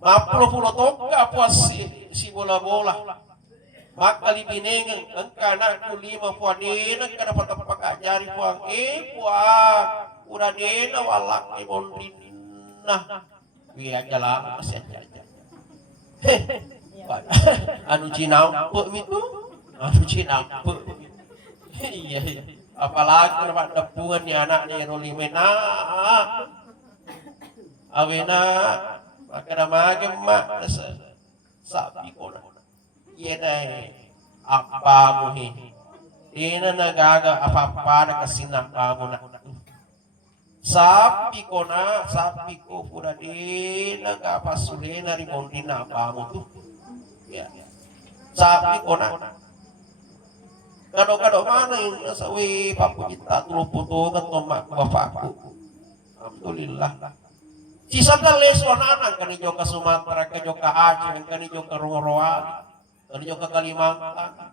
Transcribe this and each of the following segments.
Mapulo-pulo toka puas si bola-bola. Makali binengang ang kana kulima puadena kada patapakajari puang puang uradena walak ibondina. Biar jalan masih aja. Anu cinampe itu, anu cinampe. Iya, apalagi dapat depungan ni anak ni rolimena. Awena maka namanya mak sapi ko na. Iya dai apa muhi. Ina nagaga apa-apa na kasinapa mo na. Sapi ko na, sapi ko pura di nagapasuli na rin na apa mo tu. Ya. Sapi ko na. Kado-kado mana yung nasawi papujita tuluputo kan tomak bapakku. Alhamdulillah. Sisa leso anak kanijo ka Sumatera, kanijo ka Aceh, kanijo ka Roroan, kanijo ka Kalimantan.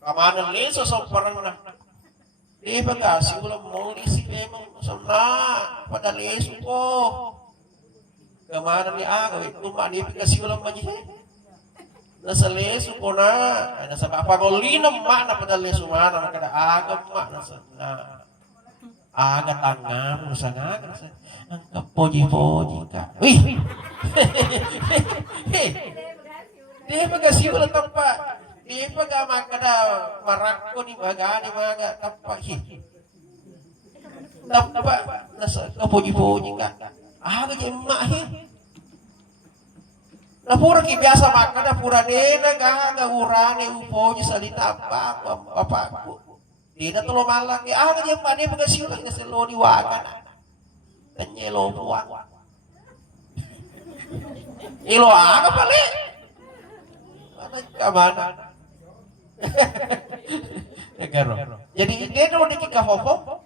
Kamanan leso sa parang na. Di ba kasi wala mo isip emang na pada leso ko. Kamanan ni agaw ito manip kasi wala manyi. Nasa leso ko na, ay nasa papagolinam na pada leso mana kada agam nasa na. Aga tangga mo sa naga ang kapoji-poji ka. Wih. Di ba kasi wala tampa. Di ba ka makada marakko ni maga tampa. Tampa nasa kapoji-poji ka. Aga yung mahi. Napura ki biasa makada pura dena gaga urane upoji salita apa aku. Tidak tulo malang ya dia pa dia pagasiulang na selo di wagan. Tanyelo buang. Ilo aga pali. Mana kamana? Negaro. Jadi dia no di kikahofo.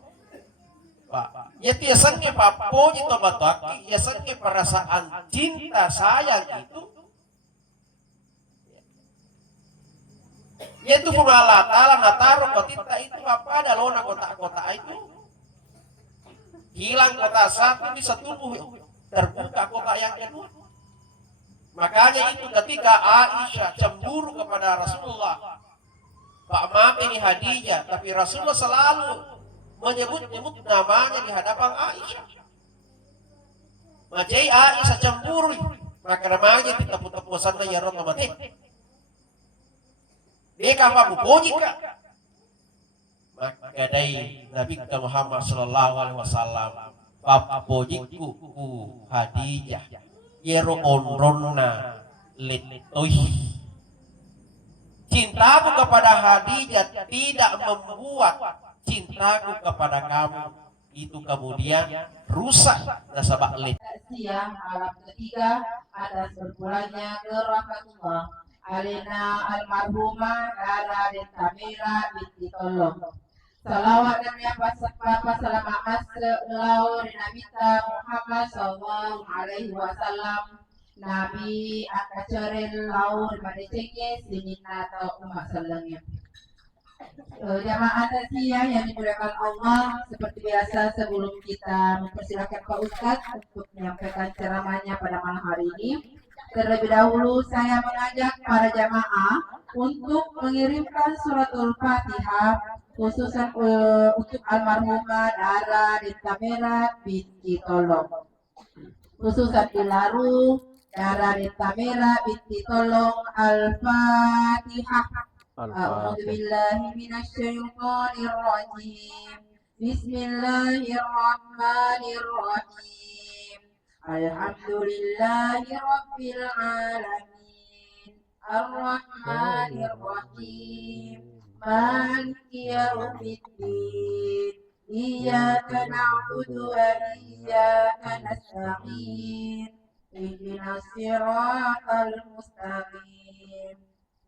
Pak, ya tiasangnya papo itu bataki, tiasangnya perasaan cinta sayang itu. Yaitu Allah Ta'ala nataruh kotita itu apa ada lona kota-kota itu hilang kota satu bisa tumbuh terbuka kota yang kedua. Makanya itu ketika Aisyah cemburu kepada Rasulullah, Pak maaf ini Khadijah, tapi Rasulullah selalu menyebut namanya di hadapan Aisyah. Majai Aisyah cemburu, maka namanya ditepuk-tepuk sana ya Rasulullah. Dia apa puji ka? Maka dari Nabi Muhammad sallallahu alaihi wasallam papa pujiku ku Khadijah yero onronna letoi. Cintaku kepada Khadijah tidak membuat cintaku kepada kamu itu kemudian rusak nasabah let. Siang malam ketiga atas berpulangnya ke rahmatullah Alina almarhumah Rara dan Tamira binti Tolong. Salawat dan apa selama aslau Nabita Muhammad sallallahu alaihi wasallam Nabi akacorel laur madecenge sinina atau umat selengnya. Jamaah tazkiyah yang dimuliakan Allah, seperti biasa sebelum kita mempersilakan Pak Ustadz untuk menyampaikan ceramahnya pada malam hari ini, terlebih dahulu saya mengajak para jamaah untuk mengirimkan suratul Fatihah khususan untuk almarhumah Dara di Tamera binti Tolong, khususan Ilaru Dara di Tamera binti Tolong. Al-Fatihah. A'udzu billahi minasyaitonir rajim. Bismillahirrahmanirrahim. Alhamdulillahi rabbil alamin. Ar-Rahmanir-Rahim. Maliki yaumiddin. Iyyaka na'budu wa iyyaka nasta'in. Ihdinas siratal mustaqim.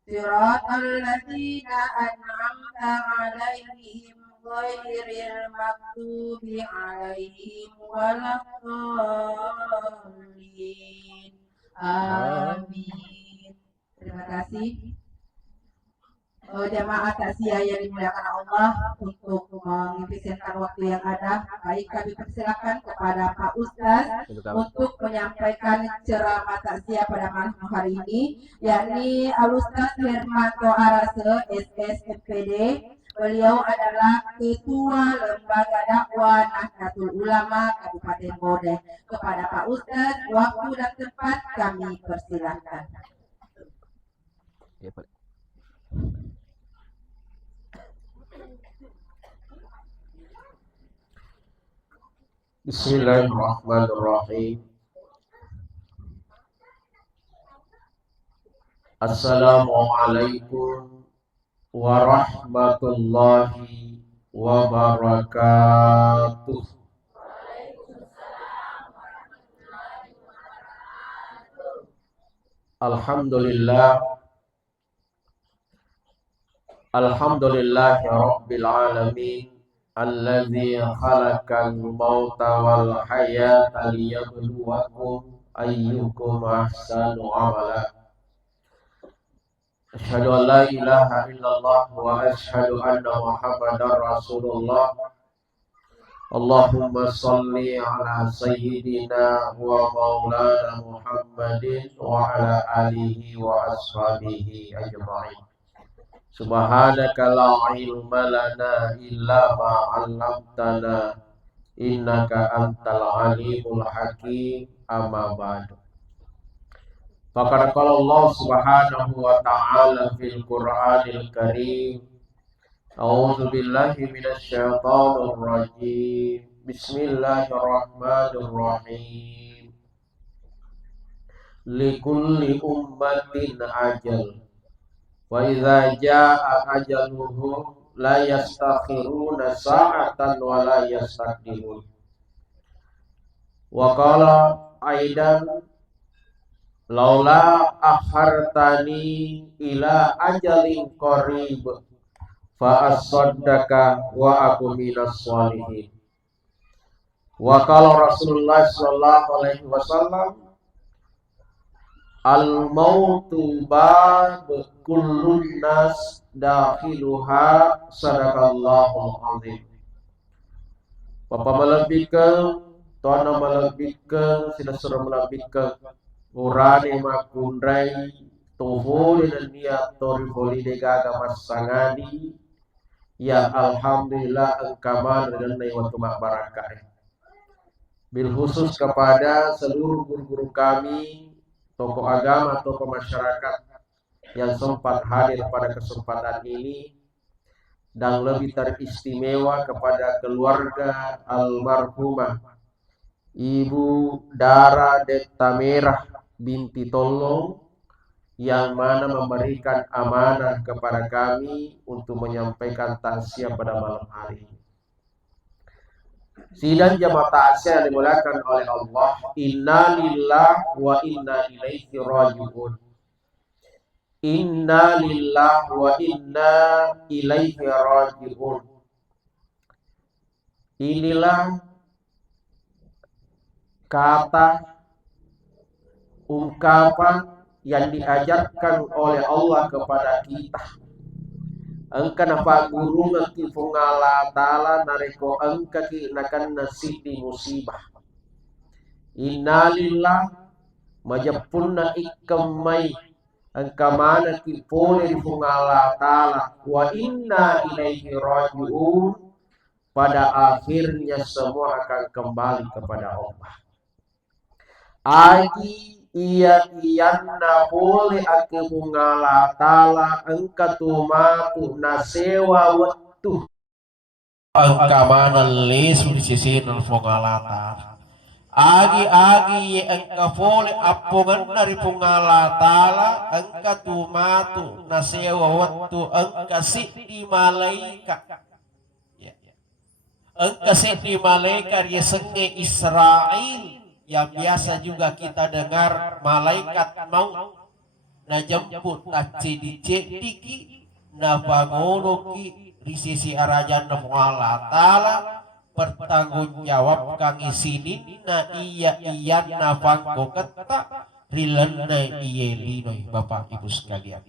Siratal ladzina an'amta 'alaihim ghairil maghdubi 'alaihim waladdallin. Amin. Terima kasih. jamaah takziah yang dimuliakan Allah, untuk mengefisienkan waktu yang ada, baik kami persilakan kepada Pak Ustaz untuk menyampaikan ceramah takziah pada malam hari ini, yakni Al Ustaz Hermanto Arase, SSMPD. Beliau adalah Ketua Lembaga Dakwah Nahdlatul Ulama Kabupaten Bode. Kepada Pak Ustaz, waktu dan tempat kami persilakan. Bismillahirrahmanirrahim. Assalamualaikum warahmatullahi wabarakatuh. Alhamdulillah, alhamdulillahi rabbil alamin, alladzi khalaqal mauta wal hayata liyabluwakum ayyukum ahsanu amala. Asyhadu an la ilaha illallah wa asyhadu anna Muhammadar Rasulullah. Allahumma salli ala sayyidina wa maulana Muhammadin wa ala alihi wa ashabihi ajma'in. Subhanaka la ilma lana illa ma 'allamtana innaka antal alimul hakim. Amma ba'du. Faqad qala Allah subhanahu wa ta'ala fil Qur'anil Karim. A'udzu billahi minasy syaithanir rajim. Bismillahirrahmanirrahim. Likulli ummatin ajal. Wa idza jaa ajaluhum la yastakhiruna sa'atan wa la yastaqdimun. Wa qala aidan laula akhartani ila ajalin qarib fa as-saddaka wa aku minas sholihin. Wa qala Rasulullah sallallahu alaihi wasallam al-mautu bab kullun nas dakhiluha sadaqallahul azim. Bapak melebihkan, Tuhan melebihkan, sila surah melebihkan urane makundrai tuhuli dan niat tori boli degaga masangani. Ya alhamdulillah engkaman dan waktu barakah. Bil khusus kepada seluruh guru-guru kami, tokoh agama, tokoh masyarakat yang sempat hadir pada kesempatan ini, dan lebih teristimewa kepada keluarga almarhumah Ibu Dara Deta Merah binti Tolong, yang mana memberikan amanah kepada kami untuk menyampaikan takziah pada malam hari ini. Sidang jamaah takziah yang dimuliakan oleh Allah, inna lillahi wa inna ilaihi raji'un. Inna lillahi wa inna ilaihi raji'un. Inilah kata ungkapan yang diajarkan oleh Allah kepada kita. Engka napa guru nanti fungala ta'ala nareko engka ki nakan nasiti musibah. Innalillah majapunna ikamai engka mana ki pole fungala ta'ala wa inna ilaihi raji'un. Pada akhirnya semua akan kembali kepada Allah. Agi iyanna boleh ake fungala ta'ala engka tumatu nasewa waktu engka mana lesu di sisi fungala ta'ala. Agi engka boleh apungan dari fungala ta'ala engka tumatu nasewa waktu engka sidi malaika. Engka sidi malaika dia senge Israel, yang biasa juga kita dengar malaikat maut na jemput na cedi-cediki na pangoloki di sisi arajan na muala ta'ala bertanggung jawab kang isinin na iya na pangko keta rilan na iya linoy Bapak Ibu sekalian.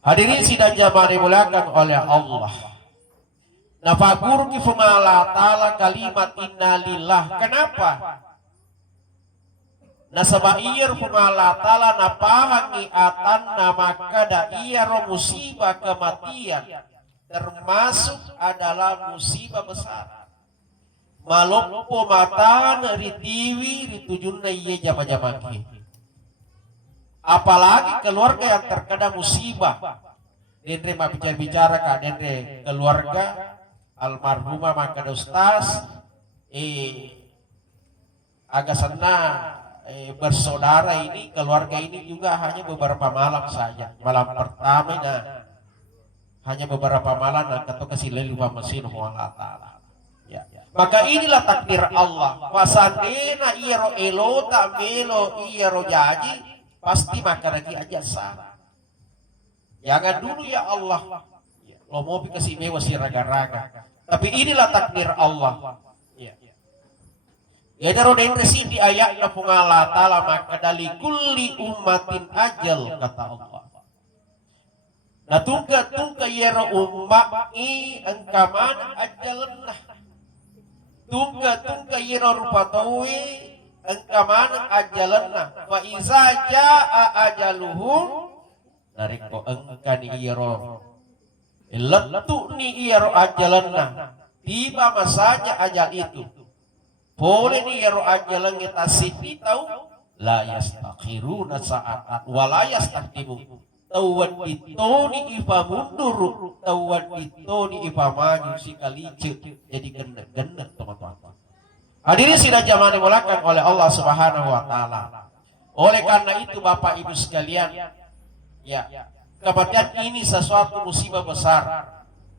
Hadirin sidang jamaah dimuliakan oleh Allah. Nafakur kifumala ta'ala kalimat innalillah. Kenapa? Nasabair fumala ta'ala napahangi atan namaka daiyaro musibah kematian. Termasuk adalah musibah besar. Maloppo mata ritiwi ritujunna iye jama-jamaki. Apalagi keluarga yang terkena musibah. Dendre mah bicara ka dendre keluarga almarhumah maka ustaz agasana bersaudara ini keluarga ini juga hanya beberapa malam saja. Malam pertama hanya beberapa malam dan ketua kesilil wa mesin Allah taala. Ya. Maka inilah takdir Allah. Fasandena iro elota melo iro jaji pasti makan lagi aja sah. Jangan dulu ya Allah. Lo mau kasih mewah si raga-raga. Tapi inilah takdir Allah. Ya daro den resi di ayatnya pungala ta'ala maka dali kulli ummatin ajal kata Allah. Nah tungka yara umma'i angkaman ajalna. Tungka yara rupatawi angkaman ajalna. Fa iza jaa ajaluhum nariko angkani yara letu ni yara ajalna. Tiba masanya ajal itu. Boleh nih yaro ajalan kita sipi tahu la yastakhiruna sa'at wa la yastaqdimu tawad itoni ifa mundur tawad itoni ifa maju si kalice jadi gendek teman-teman. Hadirin sidang jamaah dimulakan oleh Allah Subhanahu wa taala. Oleh karena itu Bapak Ibu sekalian, ya, kematian ini sesuatu musibah besar.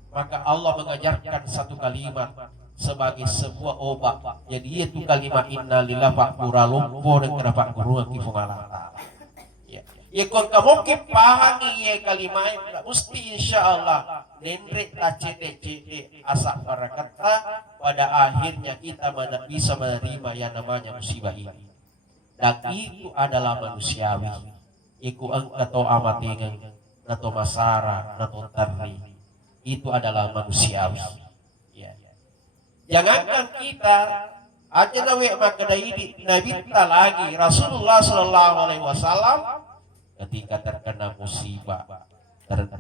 Maka Allah mengajarkan satu kalimat sebagai sebuah obat. Jadi itu kalimat innalillahi fa kuralumpo dan kenapa guru kifungala taala. Ya kon kamu kipahangi ya kalimat mesti insyaallah nendre tacete asa barakata pada akhirnya kita bisa menerima yang namanya musibah ini. Dan itu adalah manusiawi. Iku engkau amatingan nato masara nato tarni. Itu adalah manusiawi. Jangankan kita aja nawe makadai Nabi kita lagi Rasulullah Sallallahu Alaihi Wasallam ketika terkena musibah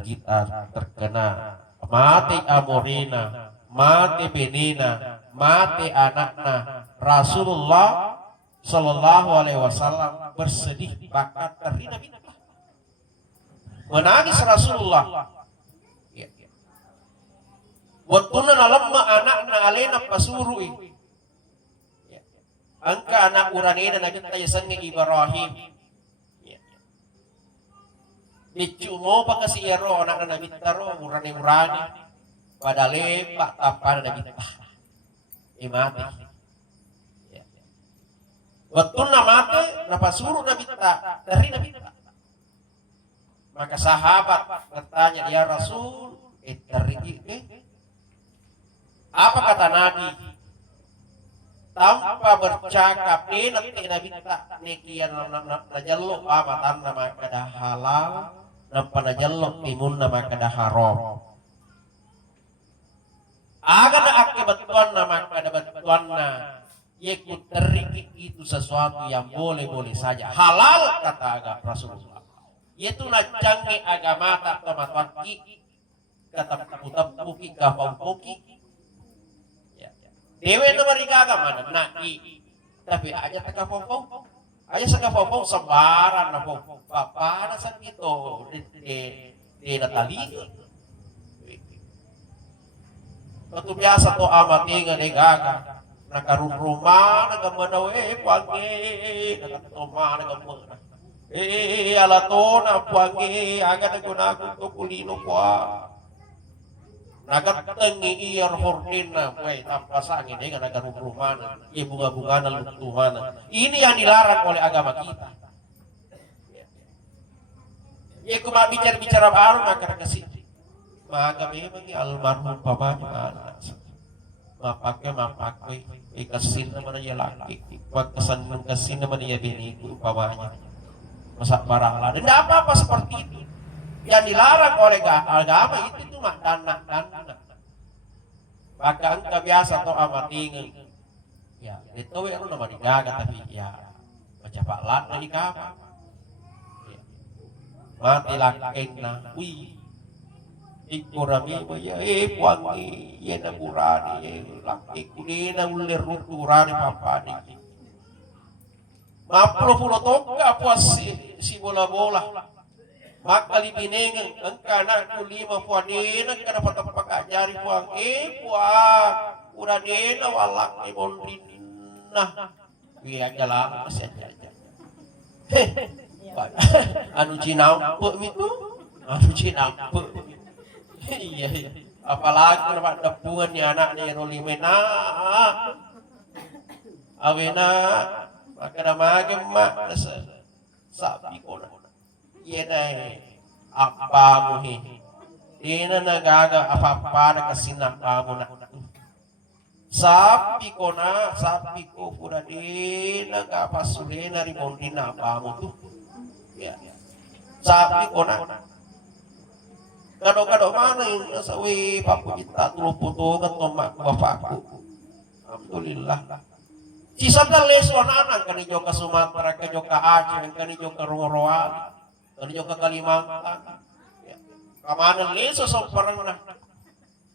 kita terkena mati amorina mati benina mati anakna Rasulullah Sallallahu Alaihi Wasallam bersedih bahkan terhina menangis Rasulullah. Waktuna lamma anakna alena pasurui. Angka anak uranina na kita yasangi Ibrahim. Dicumo pa kasi ero anak na bitaro urani pada lepak tapan na bitah. Imati. Waktuna mate na pasuru na bitah dari na bitah. Maka sahabat bertanya ya Rasul terigi apa kata Nabi? Tanpa bercakap ni nanti Nabi tak nekian najaluk amatan nama kada halal nampa najaluk timun nama kada haram. Agar akibat tuan nama kada batuanna yaitu terikik itu sesuatu yang boleh saja halal kata agak Rasulullah. Yaitu najangi agama tak teman-teman kata puki kafau puki. Dewe itu mereka agama naki, tapi aja teka popong, aja seka popong sebaran na popong, apa nasan itu di natali. Waktu biasa to amati nga negaga, nakarumruma nagamanaw pagi, nakatoma nagamana. Alato na pagi agad nagunago to kulino kwa. Nagateng iyar hordina, way tampasangin dengan nagarumruman, iya bunga-bunga na lutuhan. Ini yang dilarang oleh agama kita. Ya kuma bicara baru maka kasih. Maka memang almarhum pamannya mapaknya ikasin naman niya laki. Pagkasin naman niya binigo pamannya. Masak barang lah. Dan apa-apa seperti itu. yang dilarang oleh agama itu mah dana. Maka engkau biasa to amatingin. Ya, itu yang nama digaga tapi ya macam pak lat dari kamu. Mati lakena, wih. Ikurami ya puangi ya na burani laki kunina ulir ruturani papani. Mapuluh toka puas si bola-bola. Maka libinengan engka anak kulima puanina kana patapak ajari puang puang uradena walak ni mondina. Biar jalan masih aja. Anu cinampe itu, anu cinampe. Iya, apalagi dapat depungan ya anak ni rolimena, awena, maka nama mak sapi kona. Iya deh, apa muhi? Ina nagaga apa ada kesinah kamu nak. Sapi kona, sapi ko pura dina gapa sulena ribondina apa tuh? Ya, sapi kona. Kado-kado mana yang sawi papu kita tulu putu kan tomak bapakku. Alhamdulillah. Sisa les anak kan ijo ke Sumatera, kan ijo ke Aceh, kan ijo ke Roroa, kan ijo ke Kalimantan. Kamanan les so parang na.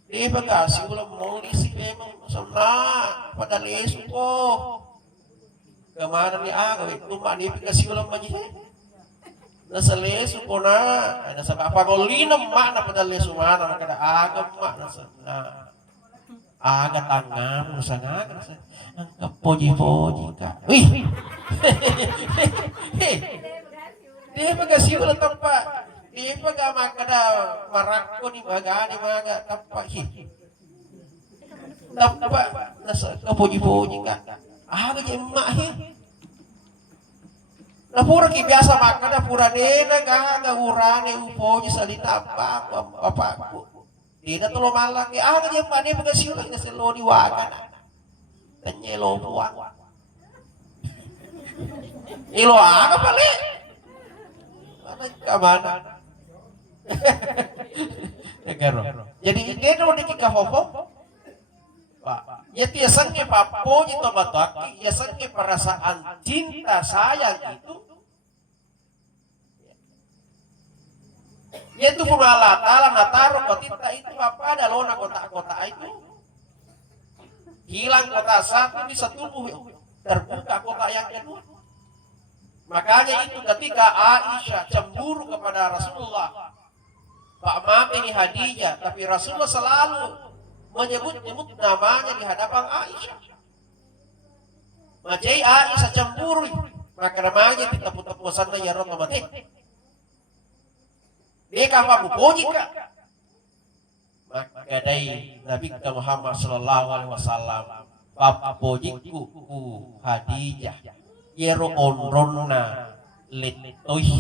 Di bagasi ulam nulis memang sana pada les ko. Kamanan ni aga itu mak di bagasi ulam majih. Nasa leso ko na, nasa papagolino mak na padaleso mana kada agam mak nasa na aga tangam nasa nga nasa ang kapoji-poji ka. Wih, dia pagkasiyo na tampa, dia pagkamak kada marakko ni maga tampa tampa nasa kapoji-poji ka. Aga di emak na pura ki biasa makan na pura dena ga urane uponya salita apa aku dina tulo malaki aga je mane baga siulang na selo di waga na tanyelo buang ilo aga pale mana kamana negaro jadi dena udah kika fofo ya tiasanya papo itu bataki tiasanya perasaan cinta sayang itu yaitu pengala tala nataruh kotita itu apa ada lona kota-kota itu hilang kota satu bisa tumbuh terbuka kota yang kedua. Makanya itu ketika Aisyah cemburu kepada Rasulullah, Pak Maaf ini Khadijah, tapi Rasulullah selalu menyebut namanya di hadapan Aisyah. Macai Aisyah cemburu, maka namanya ditepuk-tepuk sana ya Rasulullah mati. Dia kapan puji kak? Maka dari Nabi Muhammad Sallallahu Alaihi Wasallam, Bapak pujiku Khadijah, yero onronna letoi.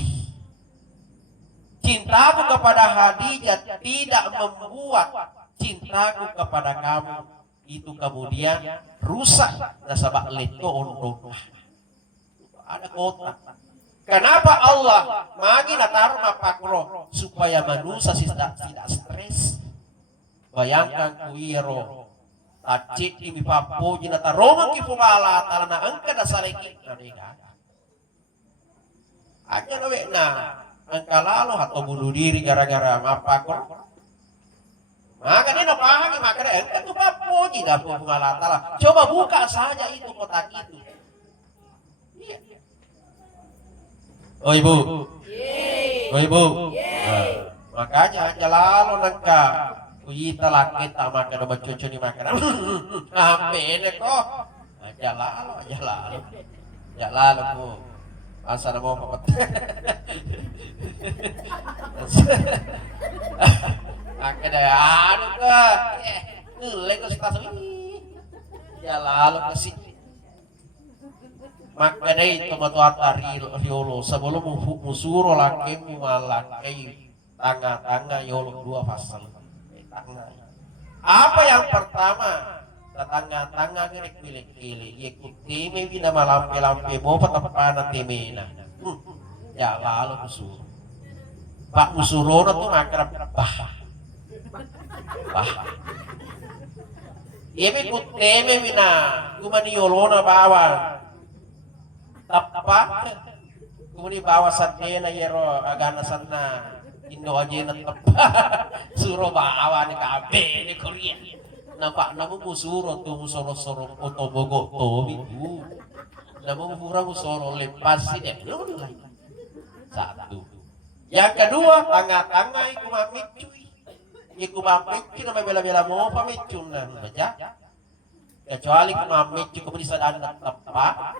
Cintaku kepada Khadijah tidak membuat cintaku kepada kamu itu kemudian rusak. Nasabak leto onronna. Ada kota. Kenapa Allah magi natar mapakro supaya manusia tidak stres. Bayangkan kuiro tacit di papo jina taroma ki pungala talana angka dasaleki nadega. Aja nawe na angka lalu atau bunuh diri gara-gara mapakro. Maka dia pahami maka dia angka tu papo jina pungala tala. Coba buka saja itu kotak itu. Oh ibu, oh ibu, makanya lalu nangka kuyita laki tak makan obat cucu di makan, sampai deh kok, aja lalu bu, asal mau apa? Makan deh, aduh kok, ngelek kok kita sih, aja lalu kasih. Maka dari tomat-tomat riolo sebelum musuro laki malakai tangga yolo dua pasal tangga. Apa yang pertama tangga gerek pilih yaitu teme bina malampe-lampe bopa tapana temena. Ya lalu musuro. Pak musurono tuh makrab bah. Ibe kuteme mina kumaniolona bawa. Tapa kumani bawa satena yero agana sanna Indo aja na tapa. Suro bawa ni kabe ni Korea. Nampak namu musuro tuh musoro-soro otobogo to itu. Namu murah musoro lepas sih deh. Satu. Yang kedua, tangga-tangga iku mamit cuy. Iku mamit cuy nama bela-bela mau pamit cuy nah baca. Kecuali iku mamit cuy kemudian sadar tepat.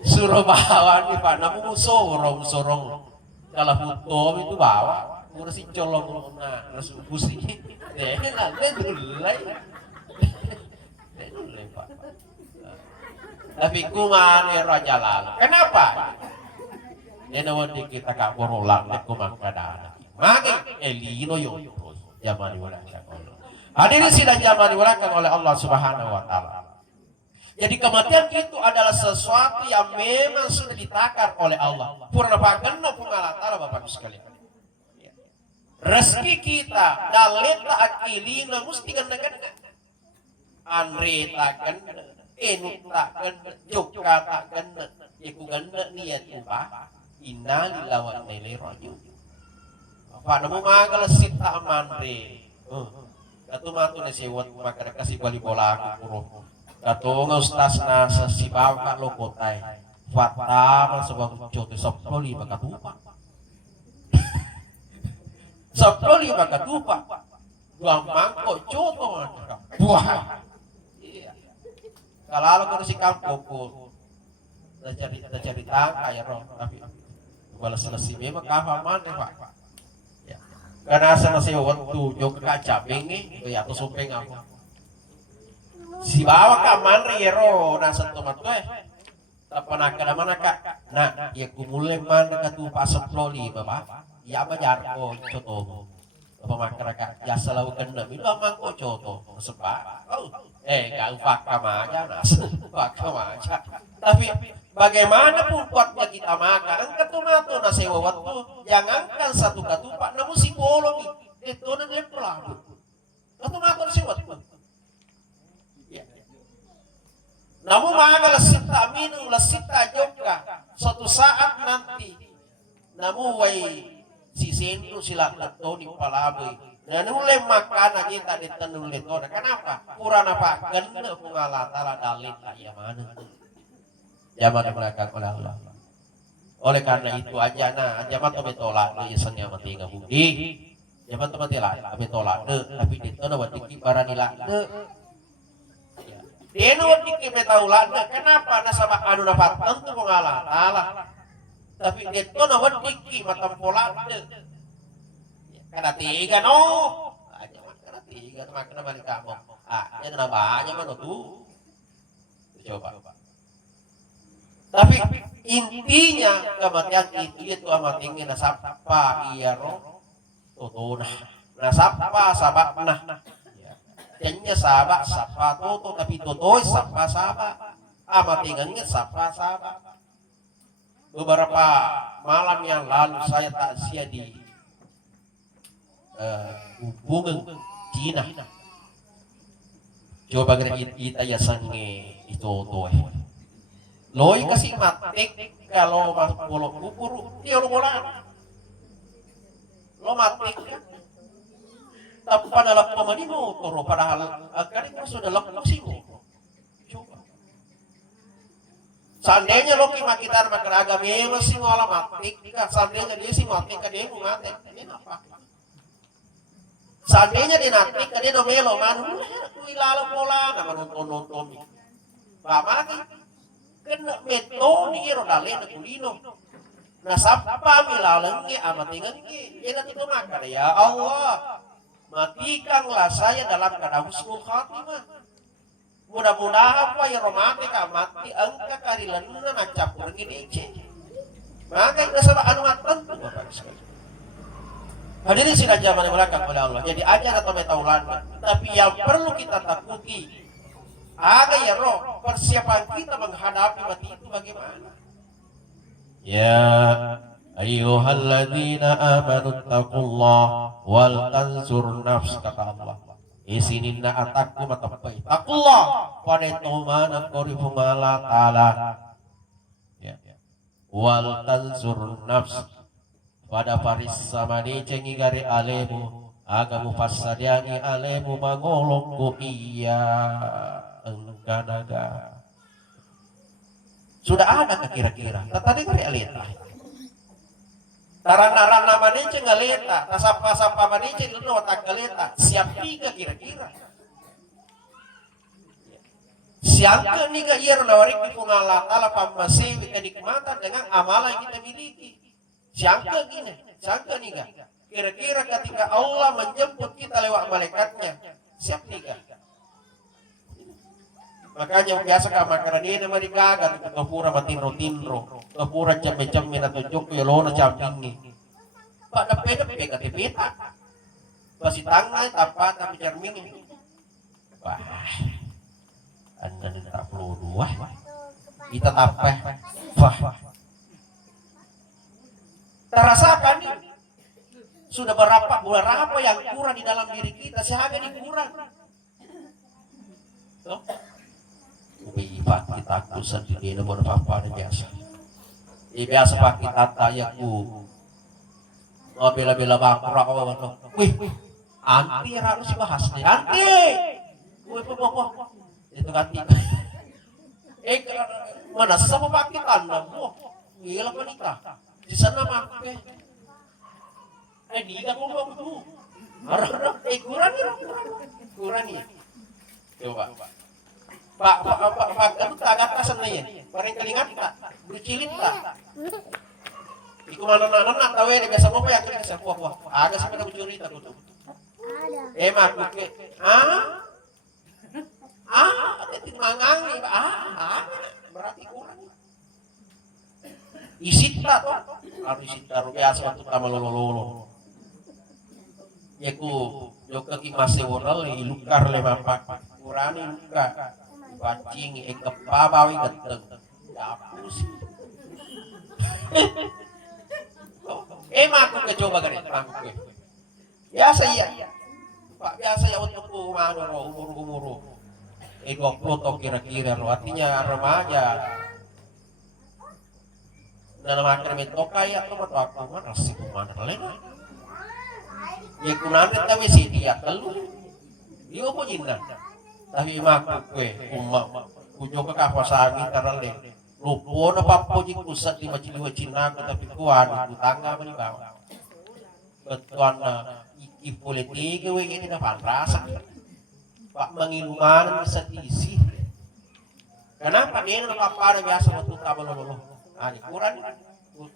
Suruh bawa nih Pak, namu sorong kalau hukum itu bawa, ngurusin colong nah, rasul busi, deh nanti dulu Pak. Tapi kuman raja lalu, kenapa? Nenawan di kita kak borolang, kumang kadang, magi elino yo, zaman diwalakan oleh. Hadirin sidang zaman diwalakan oleh Allah Subhanahu Wa Taala. Jadi kematian itu adalah sesuatu yang memang sudah ditakar oleh Allah. Purna pagenno pungalatara Bapak sekalian. Rezeki kita daleta akilina mesti ganda-ganda. Andre takkan, enu takkan, jokka takkan, iku ganda niat ubah. Inna lillahi wa inna ilaihi raji'un. Apa namu magal sita amandre. Katu matu na sewat maka kasih bali bola aku puro. Katong ustas na sa sibaw ka lokotay. Fatama sa bang chote sapoli magkatupa. Sapoli magkatupa. Gamang ko choto buah. Kalalo ko si kampo ko. Nacerita kaya ro tapi balas selesai memang kafaman deh Pak. Karena sana si waktu jok kaca bengi ya atau sumpeng aku. Si bawa kaman riero nasa tomat tuh tapana kada mana kak nah ya kumule man katu pasok loli baba ya bajar ko coto apa masyarakat ya selalu kena bilang mangko coto sebab kau fakam aja nas fakam aja tapi bagaimanapun kuatnya kita makan engkau tomato nasi waktu jangankan satu katupak namun si bolong itu nanti pelaku tomato nasi waktu namun maga lasita minum lasita juga suatu saat nanti namun way si sendo sila latoni palaboy na nulay makan aja tak ditenul itu kenapa kurang apa ganda pengalatala dalit ayamana zaman belakang oleh Allah oleh karena itu aja nah zaman tu betolak tu yesanya mati ngabudi zaman tu mati lah betolak tapi itu na watiki baranila Deno dikit betaulan kenapa nasaba anu napatan tu pengalatala tapi dito na wadiki matampolan kada tiga no aja kada tiga makna balik kamu yan na banyak man tu coba tapi intinya kematian itu amatingin nasapa iya ro totona nasapa sabakna Kanya sabak sapa toto tapi totoy sapa sapa amatingangnya sapa sapa beberapa malam yang lalu saya takziah di hubungan Cina coba kita ya sange itu toy loy kasih matik kalau mas bolong kupur dia lo bola lo matik tapi pada dalam pemadi motor padahal agar itu sudah lepas sih coba seandainya lo kita makan agama sih ngolah matik seandainya dia sih matik dia mau matik ini apa seandainya dia natik dia no melo manu kui lalu pola nama nonton pak mati kena meto nih rodale na kulino na sapa milalengge amatingange dia nanti makan ya Allah matikanlah saya dalam keadaan husnul khatimah. Mudah-mudahan apa ya romantika mati angka karilan na campur gini ce. Maka kita sama anu matan Bapak sekalian. Hadirin sidang zaman belakang oleh Allah. Jadi ajar atau metaulan, tapi yang perlu kita takuti ada ya roh persiapan kita menghadapi mati itu bagaimana? Ya ayyuhalladzina amanu taqullah wal tanzur nafs, kata Allah. Isinin na atakku matapay. Taqullah pada tumana korifung Allah Ta'ala. Ya. Wal tanzur nafs pada paris samani cengi gari alemu agamu fasadiani alemu mangolongku iya engkanaga. Sudah ada kira-kira tadi gari aleta taran-taran manice ngaleta tasapa-sapa manice dulu otak ngaleta siap tiga kira-kira siangka nih ke iya lawari kifungala tala pamasi kenikmatan dengan amalan yang kita miliki. Siangka gini, siangka nih kan? Kira-kira ketika Allah menjemput kita lewat malaikatnya, siap tiga. Makanya biasa kah makanan ini nama digagat, kepura matinro-tinro, kepura cembe-cembe atau jok yolona campingi. Pak depe-depe katipita, masih tangan tapat tapi cermin. Wah, anda tak perlu dua, kita tapeh, wah. Terasakan nih, sudah berapa yang kurang di dalam diri kita, sehingga dikurang. Tuh, Pak kita kusan di dalam berapa biasa. Biasa pak kita tayaku, bela-bela bakura oh, wih, anti harus bahas nih, anti, wih itu ganti. Mana sama pak kita anda, gila wanita. Di sana mape, di kamu mau tuh, kurangi, coba, pak, kamu tak agak kasar nih, bareng kelingat tak, bercilin tak, iku mana tahu ya biasa mau ya kerja sepuah, agak sampai kamu curi tak tuh, mak, ada mangangi, berarti kurang. Isita toh, kalau isita biasa waktu tama lolo. Ya ku joka ki masih wonal ilukar le bapak kurani luka, pancing kepa bawi geteng, dapus. Aku coba kan aku ke. Biasa iya, pak biasa ya untuk umur. 20 toh kira-kira lo artinya remaja. Dalam akhir itu kaya tuh atau aku mana sih mana lagi ya kunane tahu sih dia telu dia apa jinda tapi mak kue kujo ke kawasan karena le lupo na papo di pusat di macam Cina tapi kuan di tangga bani bawah betuan iki politik gue ini dapat rasa pak mengiluman bisa diisi kenapa dia nggak apa biasa waktu tabel lolo ani kurang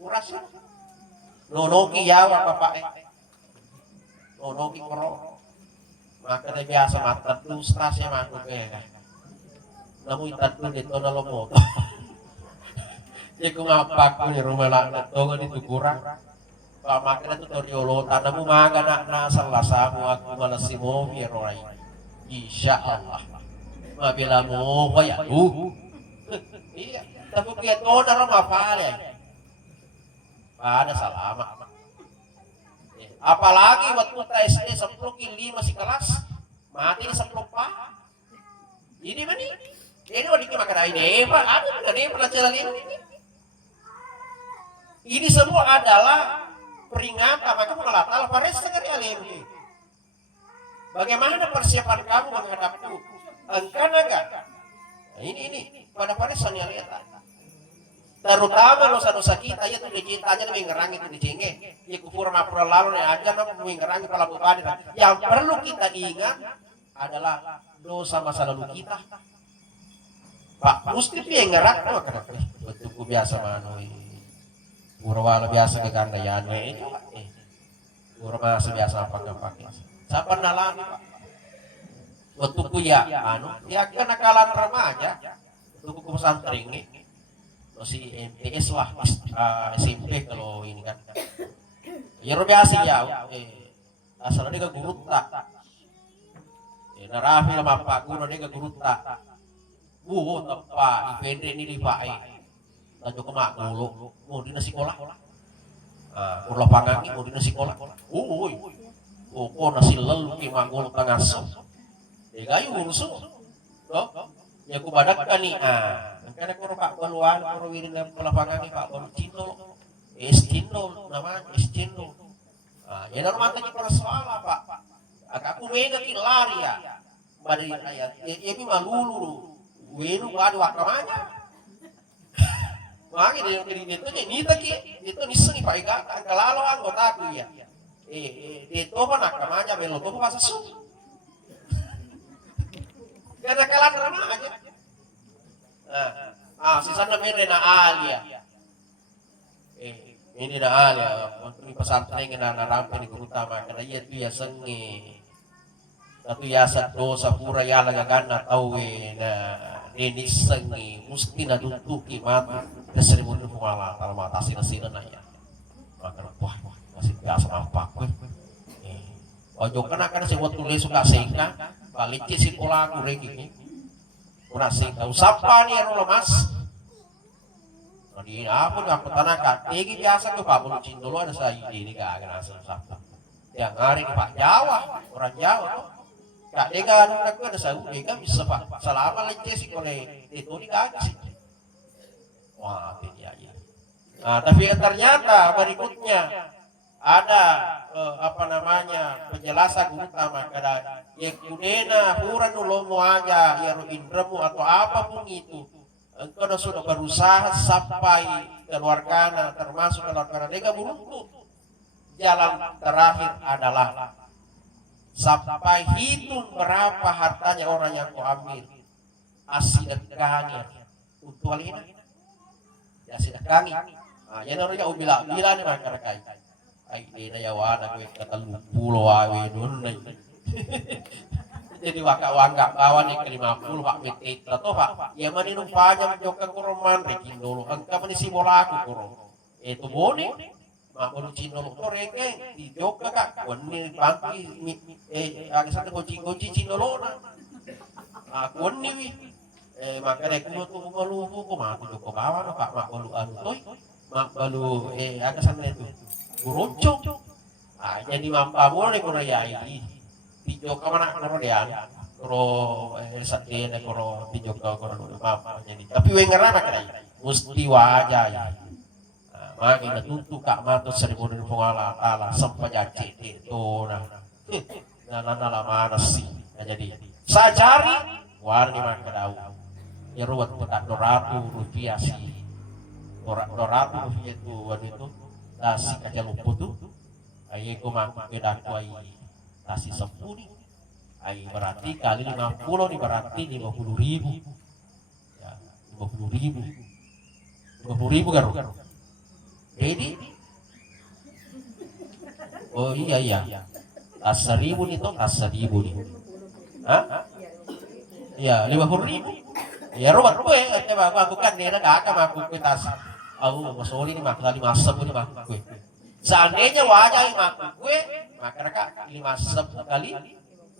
kuras nonoki ya bapak nonoki koro maka dia biasa mata tuh stas ya matu namun itu dito na lomo ya kung mapak ko ni rumala to nga dito kurang pak maka na tutoriolo tanamu maga na salasa mo ako malasimo pero ay insya Allah mabila mo kaya iya tapi kita orang mapale pada salama apalagi waktu SD 10 5 si kelas mati di 10 pa ini mana ini mau dimakan ini pak ada nih pelajaran ini semua adalah peringatan maka mengalah pares sekali alim bagaimana persiapan kamu menghadapku engkau agak ini pada paresan yang lihat terutama dosa-dosa kita ya tuh dicintanya lebih ngerang itu dicenge ya kufur mapura lalu ya aja nama lebih ngerang kepala bupati yang perlu kita ingat adalah dosa masa lalu kita pak mesti yang ngerang betul biasa manoi urwala biasa ke gandayane urwala biasa apa pakai siapa nalan pak betul ya ya kan nakalan remaja betul pesantren si MTS lah SMP kalau ini kan ya biasa ya asalnya dia guru tak narafi sama pak guru dia guru tak tepa IPD ini di pak Tanyo kemak dulu, mau di sekolah. Kur lapangan mau di sekolah. Uy, kok nasi lelu ki magul tengah so. Gayu urus. Loh, ya ku badak kan nih. Karena kuro Pak Baluan, kuro wirin lapangan ni Pak Balu Cindol. Es Cindol namanya, es Cindol. Ya normal tanya persoalan Pak. Aku mega ki lari ya. Badai ayat, ya malulu. Wenu ada wakamanya. Mangi dia itu ni taki itu nisengi Pak Ega kalalo anggota aku ya. Itu apa nakamanya belo to pas su. Karena kalah drama aja. Sisa na mere na alia. Ini na alia, untuk pesantren na narampe ni guru utama karena iya tu ya sengi. Tapi ya dosa pura ya lagagana tawe na ini sengi mesti na duntuki mati dasar mundur pengala kalau mata sina na ya. Maka wah masih biasa apa kowe. Ojo kana si waktu le suka singka balik si sekolah aku reki. Ora singka usapa ni ero mas. Jadi apa aku tanaka tegi biasa ke Pak Bulu Cindolo ada saya ini kagak asal sabtu. Yang hari ke Pak Jawa orang Jawa tuh. Kak Dega aku ada saya Dega bisa Pak selama leceh sih oleh itu di kagak sih. Wah ya. Tapi ternyata berikutnya ada penjelasan utama kada ya kunena pura dulu mau aja ya indramu atau apapun itu engkau sudah berusaha sampai keluarga termasuk keluarga Dega beruntung jalan terakhir adalah sampai hitung berapa hartanya orang yang kau ambil asidakangnya untuk hal ini ya asidakangnya ya namanya bila nih makanya kai ini na yawana gue kata lumpul wae nun jadi waka kawan yang ke-50 Pak Metit atau Pak ya mani numpanya menjokan kuroman rekin dulu angka mani si bola aku kuro itu bone mak baru cindolo to rekeng di joka kak wani bangki ada satu kunci cindolo na aku wani wi maka rek kuno tuh malu ko mati ko bawa Pak mak balu anu toy mak balu ada sana itu guruncong jadi mampa boleh kono yai tijo ka mana kono dia koro satria ne koro tijo ka kono mampa jadi tapi we ngarana kai musti wajah ya maki na tuntu ka mato seribu dari pengala ala sampajaci itu nah lama nasi jadi sajari warni maka dau ya ruwet petak 200 rupiah sih 200 rupiah itu waktu itu tasi kaca lumpur tuh ayo ku mak beda ku ai tasi 10 ai berarti kali 50 nih berarti 50.000 ya 50.000 garu jadi oh iya tas 1.000 nih toh tas 1.000 nih ya 50.000 ya ruwet gue coba aku kan dia enggak akan aku tas aku masoli nih mak kali masem ini mak gue seandainya wajah mak gue maka mereka 5 kali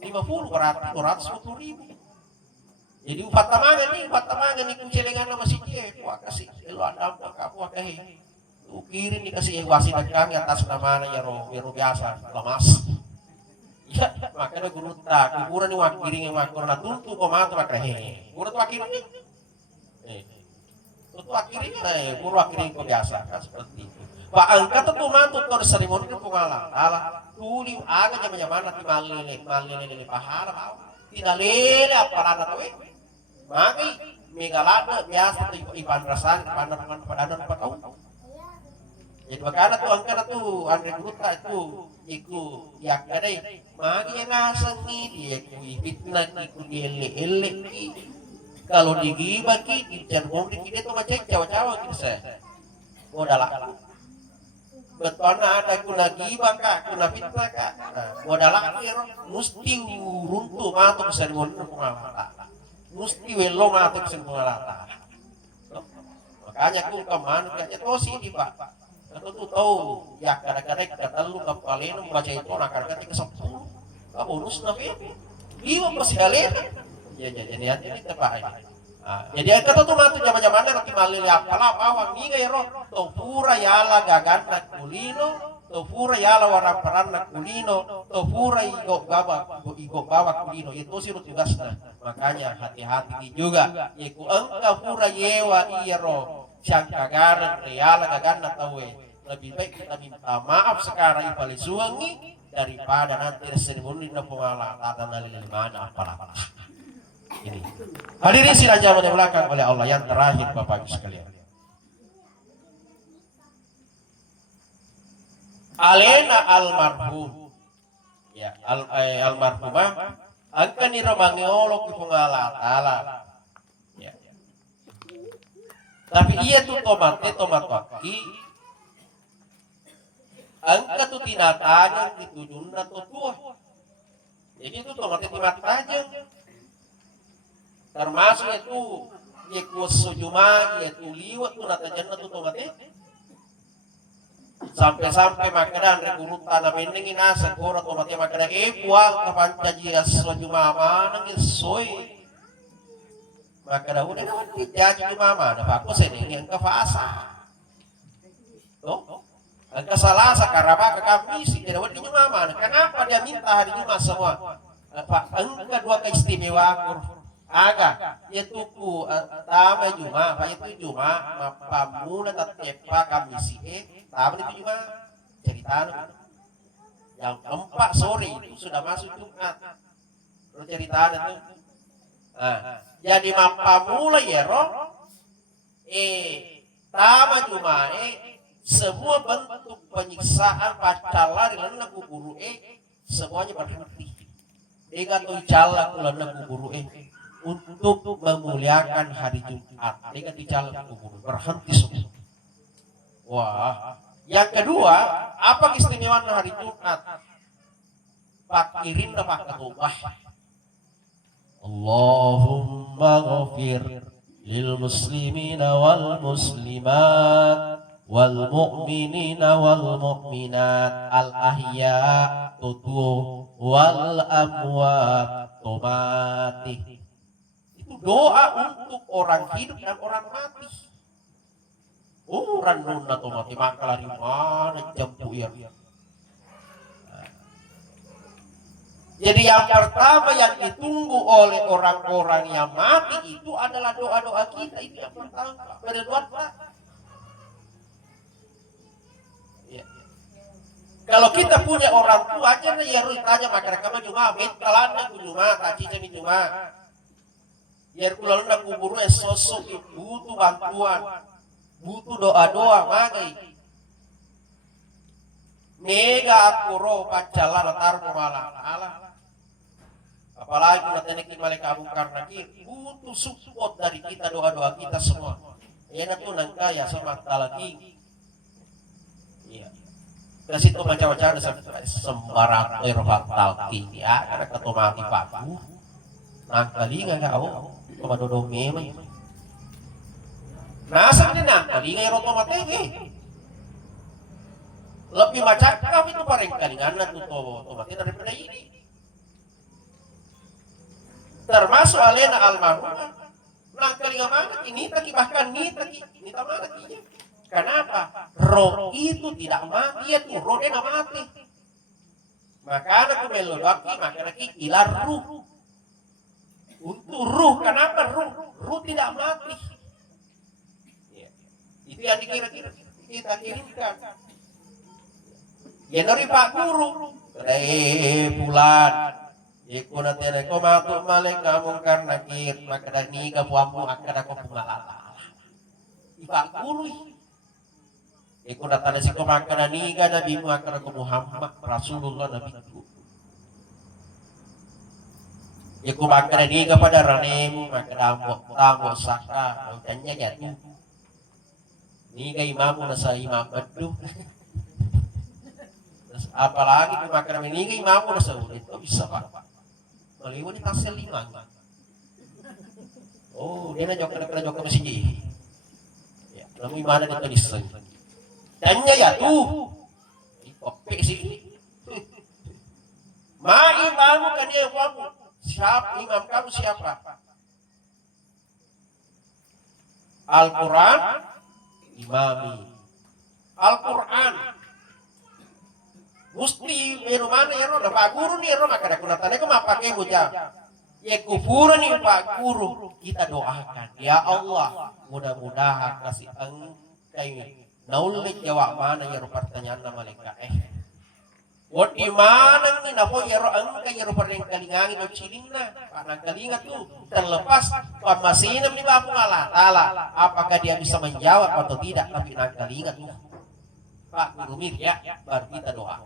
50 berarti 250.000 jadi 4 tamangan nih kuncelengan sama si dia wah kasih lu ada apa kamu kahe lu kirim dikasih wasit kami atas namanya ya ro biasa lemas ya makanya guru tak kuburan nih wakiring yang makna tuntu komato makahe guru tuh wakiring itu akhirnya guru akhirnya kebiasa kan seperti itu Pak angkat tuh mantu tuh seremoni itu pengalah ala tuli aga zaman nanti malele pahala tidak lele apa lada tuh magi megalada biasa tuh ipan rasan pada tahu jadi makanya tuh angkat tuh Andre Guta itu iku yak gadai magi ngasang nih dia fitnah iku ele kalau digibah ki jangan kita tuh macam cawa-cawa gitu saya modal betulnya ada kuna gibah kak kuna fitnah kak modal mesti runtuh matu bisa dimulai pengalata mesti welo matu bisa pengalata makanya aku kemana kayaknya tuh sini Pak aku tuh tahu ya kadang-kadang kata lu kepalin membaca itu nakar ketika 10 kamu bonus nabi 5 masih kalian ya jadi hati ini tepat Jadi kata tuh matu zaman-zaman nanti malili apala bawang ni gay ro to pura yala gagan na kulino to pura yala warang peran na kulino to pura igo bawa kulino itu sih tugasnya. Makanya hati-hati juga iku engka pura yewa iro siyang kagaran yala gagan na tawe lebih baik kita minta maaf sekarang ipali suwangi daripada nanti seremoni na pengalatan na lilimana apalah. Ini. Hadirin sidang jamaah yang belakang oleh Allah yang terakhir Bapak Ibu sekalian. Alena almarhum. Ya, almarhumah angka ni romangolok di pengalatala. Ya. Tapi ia tuh tomat waki. Angka tuh tinatanya ditujun atau tuh. Jadi itu tomatnya timat aja. Termasuk itu yaitu sujuma yaitu liwat tuh natajan tuh tomatnya sampai makanan rekurutan na mendingin asa kora tomatnya makanan buang kapancaji sujuma mana soy makanan udah naman jadi mama na aku sini yang kafasa tuh ang kasalasa karaba kami si jerawat ini mama kenapa dia minta hari Jumat semua ang kedua keistimewaan aga yaitu ku tama juma apa itu juma pamula tatepa kami si tama itu juma cerita yang 4 sore itu sudah masuk Jumat lo cerita itu jadi pamula ya roh tama juma semua bentuk penyiksaan pacalar lena guru semuanya berhenti dia tuh jalan lena guru untuk memuliakan hari Jumat. Dia bicara kubur berhenti semua. Wah, yang kedua, apa keistimewaan hari Jumat? Fakirin dapat ketubah. Allahumma ghafir lil muslimina wal muslimat wal mu'minina wal mu'minat al ahya tutu wal amwat tomati. Doa untuk orang hidup dan orang mati. Orang nuna to mati maka lari mana jampu ya. Jadi yang pertama yang ditunggu oleh orang-orang yang mati itu adalah doa-doa kita itu yang pertama. Berdoa. Ya. Kalau kita punya orang tua aja ya harus tanya maka kamu cuma mentalana cuma taci cuma ya kalau nak kubur sosok butuh bantuan, butuh doa-doa magai. Nega akuro pacalan tar pemalang Allah. Apalagi nanti neki malaikat karena kita butuh support dari kita doa-doa kita semua. Ya nanti nangka ya sama lagi. Iya. Kasih itu macam-macam sembarang fatal ya karena ketomati paku. Nangkali nggak kau. Dodo memang. Nasanya nangkali nggak otomatis. Lebih macam kami itu paling kalingan tuh otomatis daripada ini. Termasuk alena almarhumah. Nangkali nggak mana ini tadi bahkan ini mana ini. Kenapa? Roh itu tidak mati ya tuh roh dia nggak mati. Makanya aku melodaki makanya ilar ruh. Untuk ruh, kenapa ruh tidak mati? Ya. Itu yang dikira-kira kita kirimkan. Ya dari Pak Guru, bulan. Iku nanti ada kau matuk malek kamu karena kir maka dani kamu amu akan aku pengalala. Pak Guru. Iku datang si kau makan dani kan Nabi akan aku Muhammad Rasulullah Nabi. Iku makan ini kepada ranemu maka tamu saka tanya jatuh. Ni ka imamu nasa imam beduh. Apalagi makan ini ka imamu nasa ulit itu bisa pak. Maliwan ni tasel 5. Oh dia na jok masih. Ya, lalu imana dito listen. Tanya jatuh. Oke sih. Ma imamu kan dia kamu. Siapa imam kamu siapa? Al-Quran imami. Al-Quran Gusti ero mana ero na Pak Guru ni ero maka kunatane ko mapake mo jam. Ya kufuran ni Pak Guru kita doakan ya Allah mudah-mudahan kasih engkai naulit jawab mana ero pertanyaan na malaikat Wat di mana ni nafo yaro angka yaro pernah kalingangin o cilingna karena kalingat tuh terlepas pamasinam ni Bapak Allah Ta'ala apakah dia bisa menjawab atau tidak tapi nak kalingat tuh Pak Guru Mir ya baru kita doa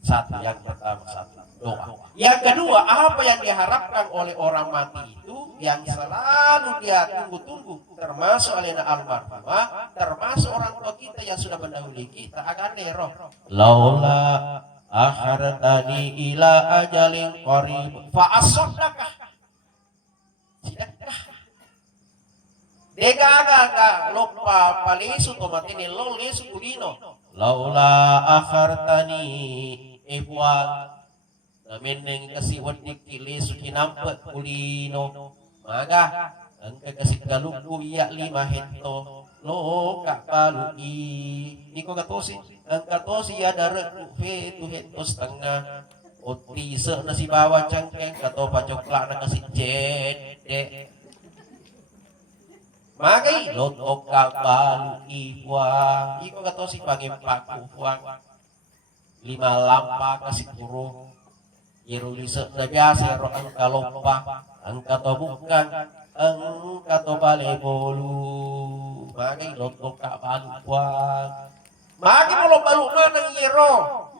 satu yang pertama satu doa yang kedua apa yang diharapkan oleh orang mati itu yang selalu dia tunggu-tunggu termasuk alena almarhumah termasuk orang tua kita yang sudah mendahului kita agar nero laula akhartani ila ajalin qarib fa asaddaqah sidakah dega lupa palisu tomatini lo lesu kulino laula akhartani ibuan meneng kasih wadik lesu kinampat kulino maka angka kasih galuku iya 5 hekto lo kak kalui niko katosi angka tosi ada reku fetu hekto setengah oti se nasi bawa cangkeng kato pacoklat na kasih jede magai lotok kak kalui puang niko katosi pagi paku puang 5 lampa kasih puro Yero bisa na biasa ro angka lompa angka to bukan angka to bale bolu magai lotok ka baluan magi mo balu manang yero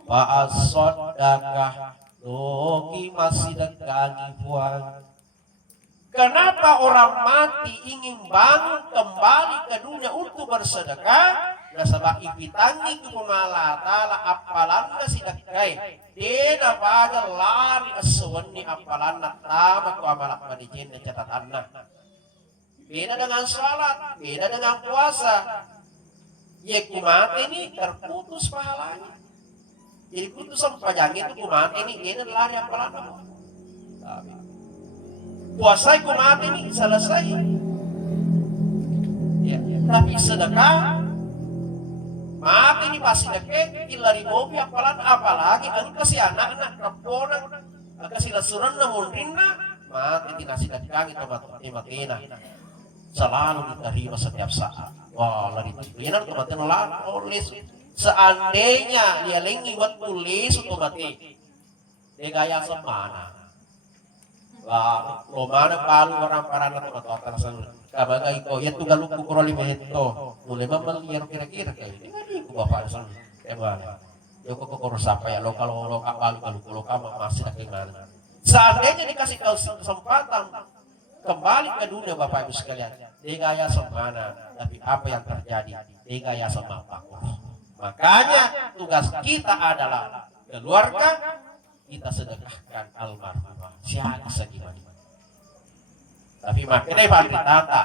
pa asodakah doki masih dekani puan kenapa orang mati ingin bangun kembali ke dunia untuk bersedekah nasabak ipitangi ke pemala ta'ala apalan na sidakai dena pada lari asuan ni apalan na tama ko amalak manijin na catatan na beda dengan salat beda dengan puasa ya kumate ini terputus pahalanya jadi putusan pajang itu kumate ini beda lari apalan na puasa kumate ini selesai ya, tapi sedekah mati ini pasti deket ilari mobi apalagi ang kasi anak kaponan ang kasi lasuran na munrinna mati tinasi dagkang ito matina selalu diterima setiap saat wah lari tulinan tumatin lang olis seandainya dia lengi buat tulis otomatis dia gaya semana wah mana palu orang parana tumatatan sa kabagay ko yan tuh galuk ko roli meheto mulai mamaliero kira-kira kayo di ko bapak sang ewan yo ko sapa ya lokal palu lokal masih lagi mana seandainya dikasih kesempatan kembali ke dunia Bapak Ibu sekalian dia gaya semana tapi apa yang terjadi dia gaya sama Pak makanya tugas kita adalah keluarga kita sedekahkan almarhumah siapa segimana tapi makanya Pak Tata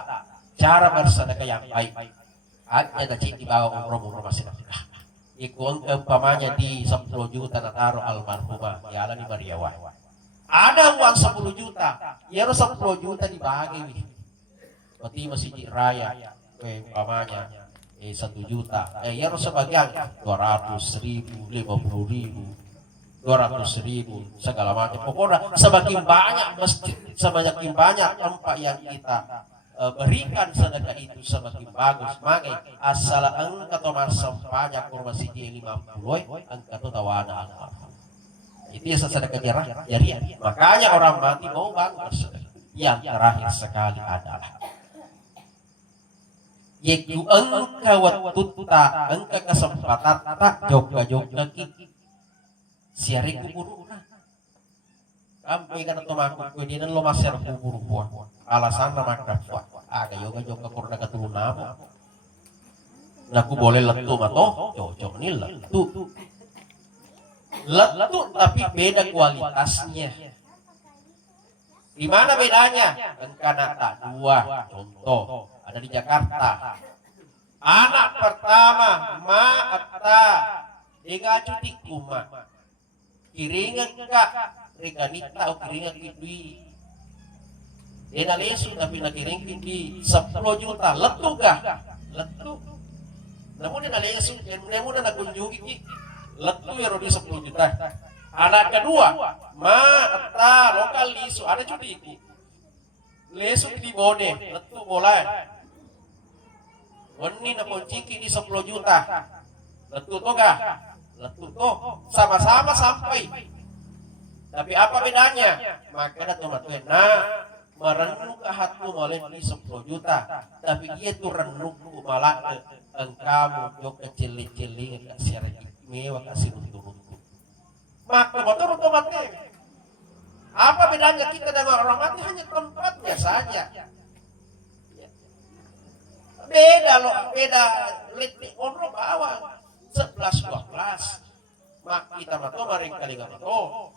cara bersedekah yang baik ada di bawah umroh masih sedekah ikut umpamanya di 10 juta taruh almarhumah ya ala di Mariawan ada uang 10 juta ya 10 juta dibagi berarti masih di raya umpamanya 1 juta ya sebagian 200.000 50.000 200.000 segala macam pokoknya semakin banyak masjid semakin banyak tempat yang kita berikan sedekah itu semakin bagus magai asal engkau to masam pajak kurma siji 50 engkau to tawana itu ya sedekah jariah makanya orang mati mau bangun bersedekah yang terakhir sekali adalah yaitu engkau watuta engkau kesempatan tak jogja siarik kubur sampai kan tomaku kudinan lo masih kubur buah alasan nama kafwa ada yoga joka kurna katulun nama naku boleh letu mato cocok nih letu tapi beda kualitasnya di mana bedanya karena tak dua contoh ada di Jakarta anak pertama ma atta dega cuti kuma kiringan kak reganita o kiringan kidui Dia lesu tapi nakiringking di 10 juta. Letu kah? Letu. Namun dia lesu, namun dia nakunjungi ki. Letu ya di 10 juta. Anak kedua, ata lokal lisu ada cudi itu. Lesu di bone, letu bola. Wani na kunciki di 10 juta. Letu to kah? Letu to sama-sama sampai. Tapi apa bedanya? Maka ada teman-teman. Nah, merenung ke hati boleh di 10 juta. Tapi dia tuh renung malah engkau jok kecil-kecil kasih mewah kasih untuk. Maka motor otomatis. Apa bedanya kita dengan orang mati? Hanya tempatnya saja. Beda loh, beda litik onro bawah 11-12. Mak kita mato maring kali mato.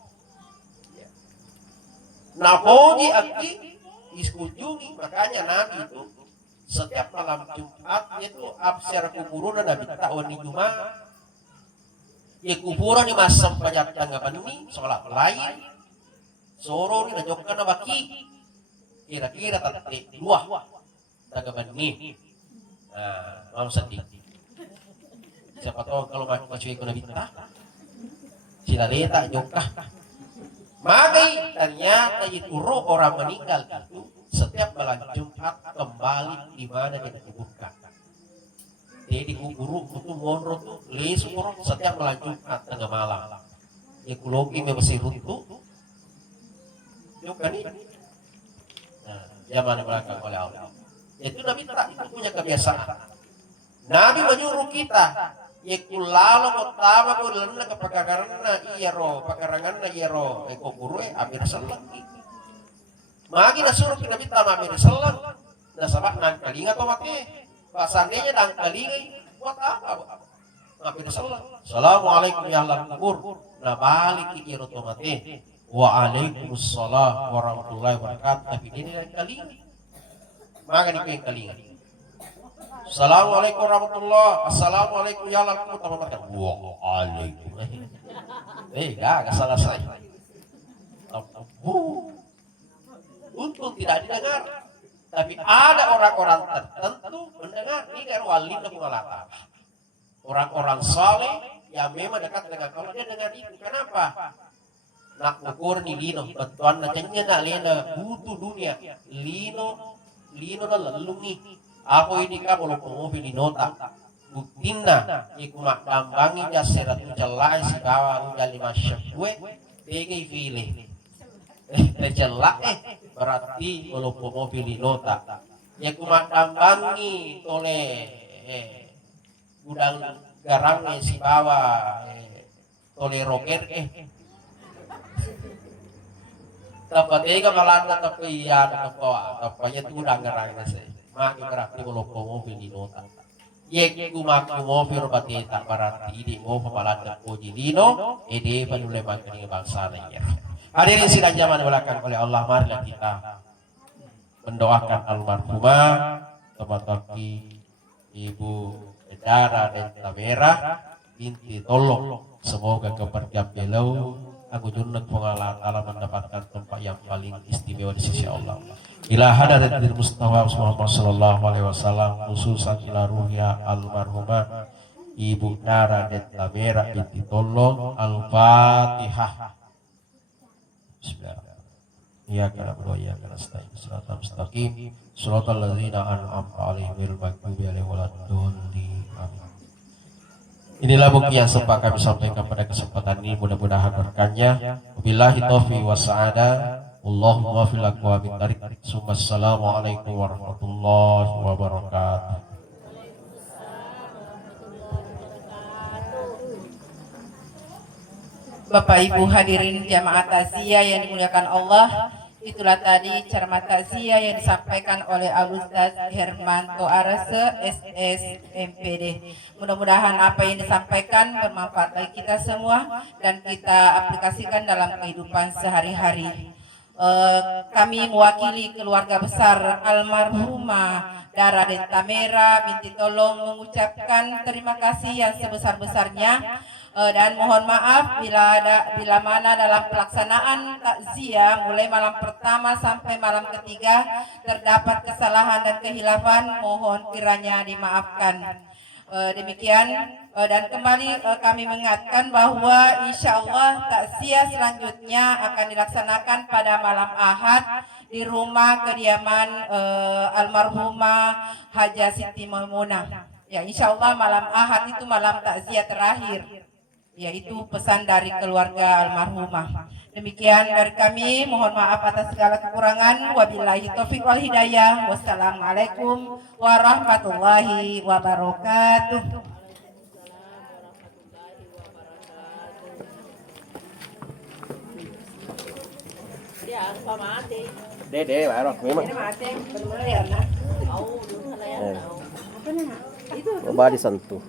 Napoji aki iskunjungi, makanya Nabi itu setiap malam Jumat itu abser kuburan Nabi tahun di Jumat. Ya kuburan di masa pajak tanggapan ini sholat lain. Soro ni najokkan na baki. Kira-kira tadi dua tanggapan ini. Nah, mau sedih. Siapa tahu kalau macuy ko Nabi ta. Sila leta jokah. Magai ternyata itu roh orang meninggal itu setiap malam Jumat kembali di mana dia dikuburkan. Dia dikubur itu monro tuh lesu orang setiap malam Jumat tengah malam. Ya kulogi masih runtuh. Yuk kan ini. Nah, zaman belakang oleh Allah. Itu Nabi tak itu punya kebiasaan. Nabi menyuruh kita ya kulalo pertama kulana ke pakaranna iya ro pakaranganna iya ro eko guru amir selang magi nasuruh kita minta amir selang na sabak nang kalinga to make pasandenya nang kalinga buat apa amir selang assalamualaikum ya Allah kubur na balik ki iro to make wa alaikumussalam warahmatullahi wabarakatuh tapi ini nang kalinga magi ni kalinga. Assalamualaikum warahmatullahi. Assalamualaikum ya Allah. Waalaikumsalam. Gak salah saya. Untung tidak didengar. Tapi ada orang-orang tertentu mendengar. Ini kan wali mengalata. Orang-orang saleh yang memang dekat dengan Allah dia dengar itu. Kenapa? Nak ukur ni lino. Betuan nacanya nak lena butuh dunia. Lino na lalu nih. Ako ini ka bolong mobil di nota buktina ikumak dambangi jasera tu celai si kawan gali masyaf gue tege file celak berarti bolong mobil di nota ikumak dambangi tole gudang garangnya si bawa tole roker dapat ega malanda tapi ya apa itu gudang garangnya sih maki berarti bolong mobil di nota. Yek gumaku mobil berarti tak berarti di mau pemalakan puji lino, ede penulai mangkring bangsa lainnya. Hadirin sidang zaman belakang oleh Allah, marilah kita mendoakan almarhumah teman-teman Ibu Dara dan Tamera binti Tolong. Semoga kepergian beliau aku junnak pengalaman mendapatkan tempat yang paling istimewa di sisi Allah. Ila hadratil Mustafa Muhammad sallallahu alaihi wasallam khususan ila ruhya almarhumah Ibu Dara dan Tamera binti Tolong. Al-Fatihah. Bismillah. Ya kana berdoa ya kana nasta'in siratal mustaqim siratal ladzina an'amta 'alaihim ghairil maghdubi 'alaihim waladdallin. Amin. Inilah bukti yang sempat kami sampaikan pada kesempatan ini, mudah-mudahan berkahnya. Wabillahi taufiq wa sa'ada. Allahumma fil aqwa min tarik. Assalamualaikum warahmatullahi wabarakatuh. Bapak Ibu hadirin jamaah takziah yang dimuliakan Allah, itulah tadi ceramah takziah yang disampaikan oleh Al-Ustaz Hermanto Arase SSMPD. Mudah-mudahan apa yang disampaikan bermanfaat bagi kita semua dan kita aplikasikan dalam kehidupan sehari-hari. Kami mewakili keluarga besar almarhumah Dara dan Tamera binti tolong mengucapkan terima kasih yang sebesar-besarnya dan mohon maaf bila mana dalam pelaksanaan takziah mulai malam pertama sampai malam ketiga terdapat kesalahan dan kehilafan, mohon kiranya dimaafkan. Demikian dan kembali kami mengingatkan bahwa insya Allah takziah selanjutnya akan dilaksanakan pada malam Ahad di rumah kediaman almarhumah Haja Siti Maimunah. Ya, insya Allah malam Ahad itu malam takziah terakhir, yaitu pesan dari keluarga almarhumah. Demikian dari kami, mohon maaf atas segala kekurangan. Wabillahi taufiq wal hidayah. Wassalamualaikum warahmatullahi wabarakatuh. Dede, baru memang. Coba disentuh.